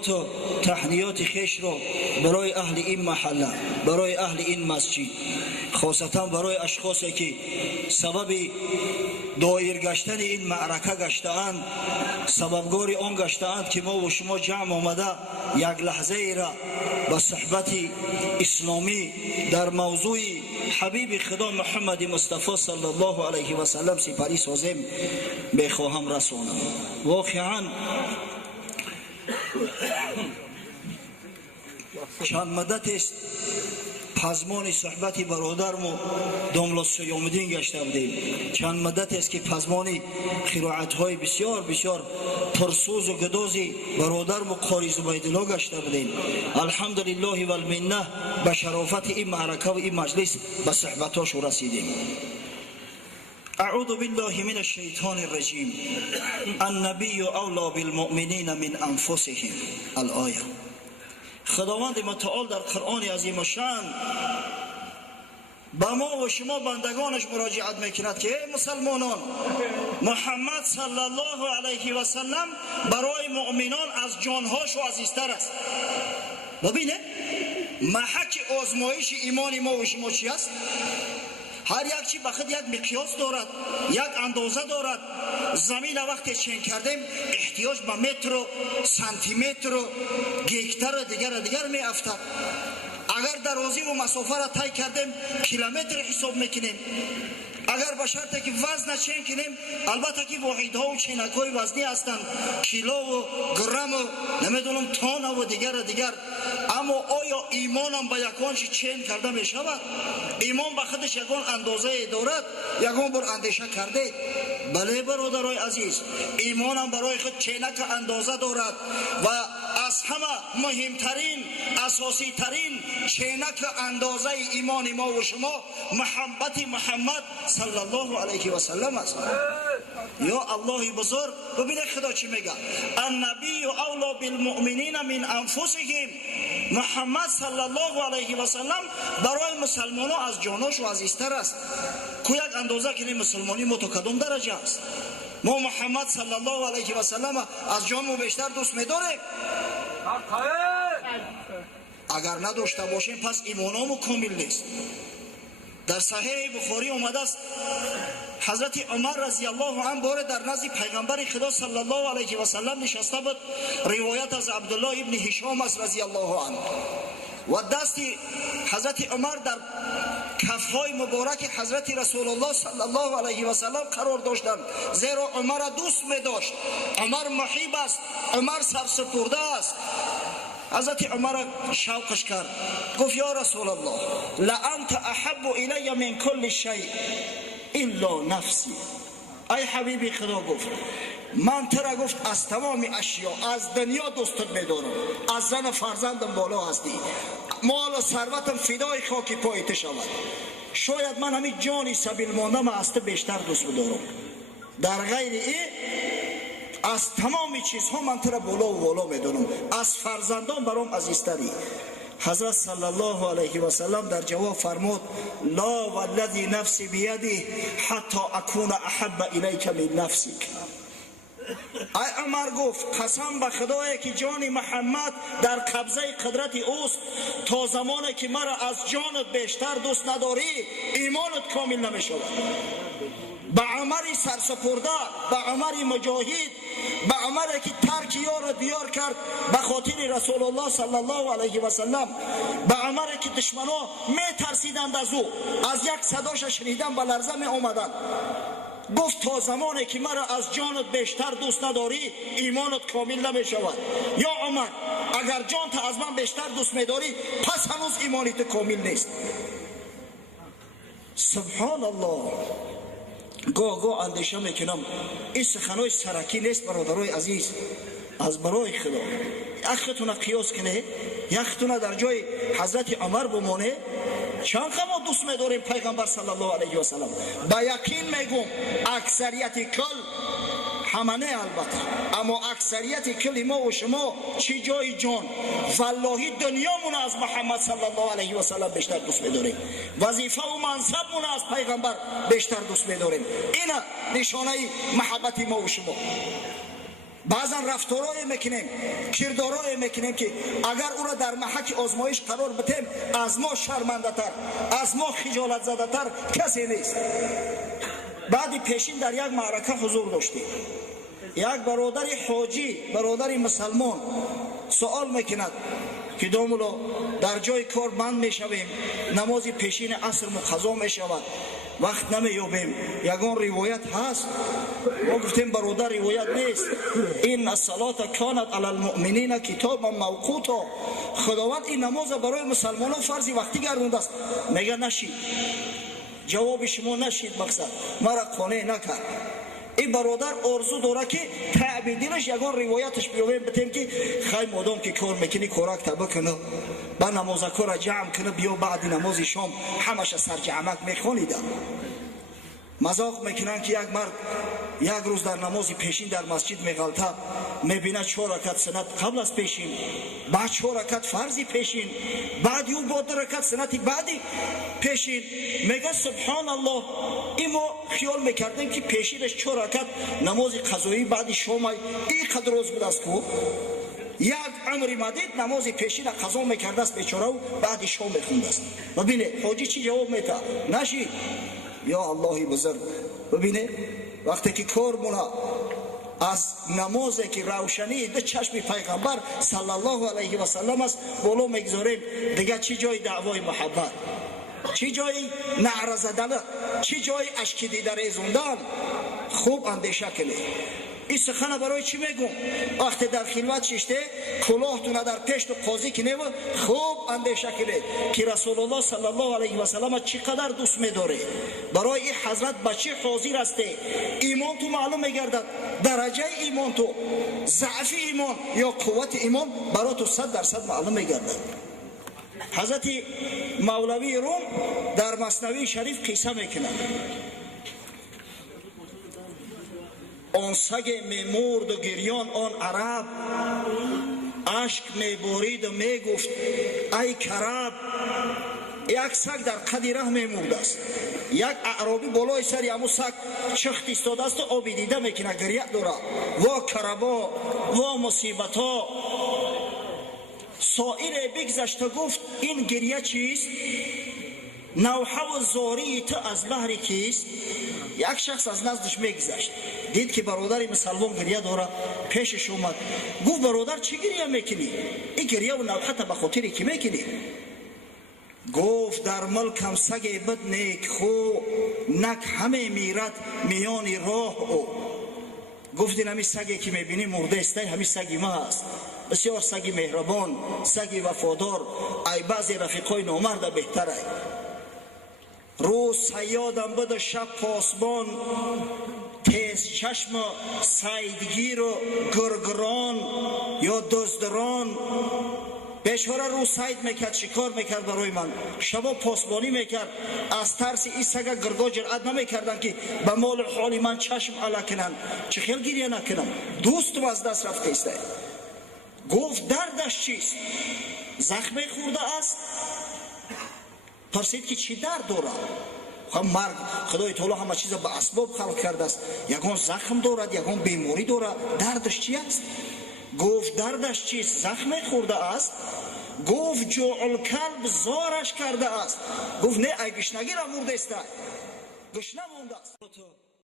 تو تحنیات خیش رو برای اهل این محله، برای اهل این مسجد، خاصتا برای اشخاصی که سبب دایر گشتن این معرکه گشته‌اند، سببگار آن گشته‌اند که ما و شما جمع آمده یک لحظه ای را به صحبت اسلامی در موضوع حبیب خدا محمد مصطفی صلی الله علیه و سلم سپری سازیم میخواهم رسانم. واقعا چند مدت است پزمان صحبت برادرمو داملا سیامدین گشته بودیم. چند مدت است که پزمان قرائت های بسیار بسیار پرسوز و گدازی برادرمو قاری زبیدالله گشته بودیم. الحمدلله و المنه به شرافت این معرکه و این مجلس به صحبتاش رسیدیم. اعوذ بالله من الشیطان الرجیم. النبی اولی بالمؤمنین من انفسهم. الآیه. خداوند متعال در قرآن عظیم و شان به ما و شما بندگانش مراجعت میکند که ای مسلمانان، محمد صلی الله علیه و سلم برای مؤمنان از جانهاش عزیزتر است. ببینه محک آزمایش ایمان ما و شما چی است؟ هر یک چی بخود یک مقیاس دارد، یک اندازه دارد. زمین وقتی چین کردیم احتیاج به متر و سانتی متر و گیکتر و دیگر می افتد. اگر درازی و مسافه را طی کردیم کیلومتر حساب میکنیم. اگر به شرطی که وزن چین کنیم، البته که واحدها و چینک های وزنی هستند، کیلو و گرم و نمیدونم تن و دیگر. اما آیا ایمان هم به یکانش چین کرده می شود؟ ایمان به خودش یکان اندازه دارد، یکان بر اندیشه کرده؟ بله برادرای عزیز، ایمان هم برای خود چینک اندازه دارد و از همه مهمترین اساسی ترین چینک اندازه ایمان ما و شما محبت محمد صلی الله علیه و سلم است. یا الله بزرگ. ببینید خدا چی میگه؟ النبی اولی بالمؤمنین من انفسهم. محمد صلی الله علیه و سلم برای مسلمانان از جاناش و عزیزتر است. کو یک اندازه که مسلمانی ما تو کدام درجه است؟ ما محمد صلی الله علیه و سلم از جانمو بیشتر دوست می‌داریم؟ اگر نداشته باشیم پس ایمانمون کامل نیست. در صحیح بخاری اومده است حضرت عمر رضی الله عنه بار در نزد پیغمبر خدا صلی الله علیه و سلم نشسته بود. روایت از عبدالله ابن هشام است رضی الله عنه و دست حضرت عمر در کفهای مبارک حضرت رسول الله صلی الله علیه و سلم قرار داشتند، زیرا عمر را دوست می داشت. عمر محب است، عمر سرسپرده است. حضرت عمر شوقش کرد، گفت یا رسول الله لانت احب الی من کل شیء الا نفسی. ای حبیبی خدا، گفت من ترا گفت از تمام اشیا از دنیا دوستت میدارم. از زن فرزندم بالا هستی، مال و ثروتم فدای خاک پایت شود. شاید من همین جانی سبیل ماندم از تو بیشتر دوست بدارم. در غیر این از تمام چیزها من ترا بالا و بالا میدونم. از فرزندان برام عزیزتری. حضرت صلی الله علیه و سلم در جواب فرمود لا والذی نفسی بیده حتی اکون احب الیک من نفسک. ای عمر گفت قسم به خدایی که جان محمد در قبضه قدرت اوست، تا زمانی که مرا از جانت بیشتر دوست نداری ایمانت کامل نمیشود. به عمری سرسپرده، به عمری مجاهد، به عمری که ترک یار دیار کرد به خاطر رسول الله صلی الله علیه و سلم، به عمری که دشمنا می ترسیدند از او، از یک صداش شنیدن به لرزه می آمدند. گفت تا زمانی که مرا از جانت بیشتر دوست نداری ایمانت کامل نمی شود. یا عمر اگر جانت از من بیشتر دوست می داری پس هنوز ایمانت کامل نیست. سبحان الله. گاه اندیشه میکنم این سخنای سرکی نیست برادرای عزیز. از برای خدا یختون قیاس کنه، یختون در جای حضرت عمر بمانه. چند ما دوست می‌داریم پیغمبر صلی الله علیه و سلم. با یقین میگم اکثریت کل، همه نه البته، اما اکثریت کل ما و شما چی جای جان والله دنیامون از محمد صلی الله علیه و سلم بیشتر دوست می‌داریم. وظیفه و منصبمون از پیغمبر بیشتر دوست می‌داریم. این نشانه محبت ما و شما. баъзан рафторое мекунем, кирдорое мекунем ки агар уро дар маҳаки озмоиш қарор битем, аз мо шармандатар, аз мо хиҷолатзадатар касе нест. баъди пешин дар як маърака ҳузур доштем. як бародари ҳоҷӣ, бародари мусалмон суол мекунад ки домуло дар ҷои кор банд мешавем, намози пешини аср муқазо мешавад, вақт намеёбем, ягон ривоят ҳаст? мо гуфтем бародар, ривоят нест. инна салота конат алал муъминина китобан мавқуто. худованд ин намоза барои мусалмонон фарзи вақтӣ гардондааст. мега нашид, ҷавоби шумо нашид, мақсад мара қонеъ накард. این برادر آرزو داره که تعبیر دلش یگان روایتش بیاویم بتیم که خیلی مادام که کار میکنی کارک تبا کنه با نماز کار جمع کنه بیا بعد نماز شام همش سر جمعک میخونیده. مذاق میکنن که یک مرد یک روز در نماز پیشین در مسجد میغلطه، میبینه 4 رکعت سنت قبل از پیشین، بعد 4 رکعت فرضی پیشین، بعد یو با 2 رکعت سنتی بعدی پیشین. میگه سبحان الله، این ما خیال میکردیم که پیشینش 4 رکعت نماز قضایی بعد شام این قدر روز بود است که یک عمری مدید نماز پیشین قضا میکرده است بیچاره و بعد شام میخونده است. ببینه حاجی چی جواب میده؟ نشید یا اللهی بزرگ. ببینه وقتی که کار مونه از نمازی که روشنی به چشم پیغمبر صلی الله علیه و سلم است بالا میگذاریم، دیگه چی جای دعوای محبت، چی جای نعره زدن، چی جای اشک دیده ریزوندن؟ خوب اندیشه کنید. این سخن برای چی میگم؟ وقتی در خلوت ششته کلاهتون در پیش تو قاضی کنیم، خوب اندیشه کنید که رسول الله صلی الله علیه و سلم چقدر دوست می‌داره. برای این حضرت بچه حاضر هسته، ایمان تو معلوم میگردد، درجه ایمان تو، ضعف ایمان یا قوت ایمان برای تو 100% معلوم میگردد. حضرت مولوی روم در مثنوی شریف قصه میکنند. آن سگ میمرد و گریان آن عرب، اشک میبارید و میگفت ای کرب. یک سگ در قد ره میمرد است، یک اعرابی بالای سر همون سگ چخت ایستاده است و آب دیده میکنه، گریه داره، وا کربا، وا مصیبتا. سایر بگذشت و گفت این گریه چیست؟ نوحه و زاری تو از بحر کیست؟ یک شخص از نزدش میگذشت، دید که برادر مسلمان گریه داره، پیشش اومد، گفت برادر چی گریه میکنی؟ این گریه و نوحه به خاطر کی میکنی؟ گفت در ملکم سگ بد نیک خو، نک همه میرد میان راه او. گفت این همی سگی که میبینی مرده است، همی سگی ما است، بسیار سگی مهربان، سگی وفادار، ای بعضی رفیقای نامرد بهتره. روز صیادم بده شب پاسبان، تیز چشم صیدگیر و گرگران یا دزدران. بیچاره روز صید میکرد، شکار میکرد برای من، شبا پاسبانی میکرد. از ترس این سگا گرگا جرأت نمیکردن که به مال حالی من چشم علا کنن، چه خیل گریه نکنم، دوستم از دست رفته است. گفت دردش چیست؟ زخمی خورده است؟ پرسید که چی درد داره؟ مرگ خدای تعالی همه چیز به اسباب خلق کرده است، یگان زخم دارد، یگان بیماری دارد، دردش چی است؟ گفت دردش چیست؟ زخم خورده است؟ گفت جوع الکلب زارش کرده است. گفت نه، ای گشنگی را مرده است، گشنه مونده است.